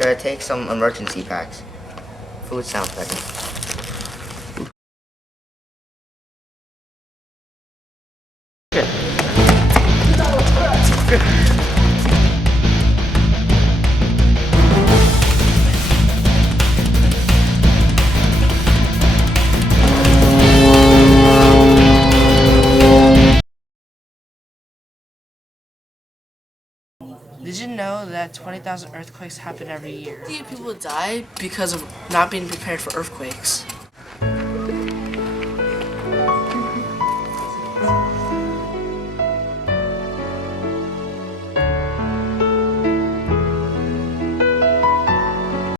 Should I take some emergency packs? Food sounds better. Did you know that 20,000 earthquakes happen every year? People die because of not being prepared for earthquakes.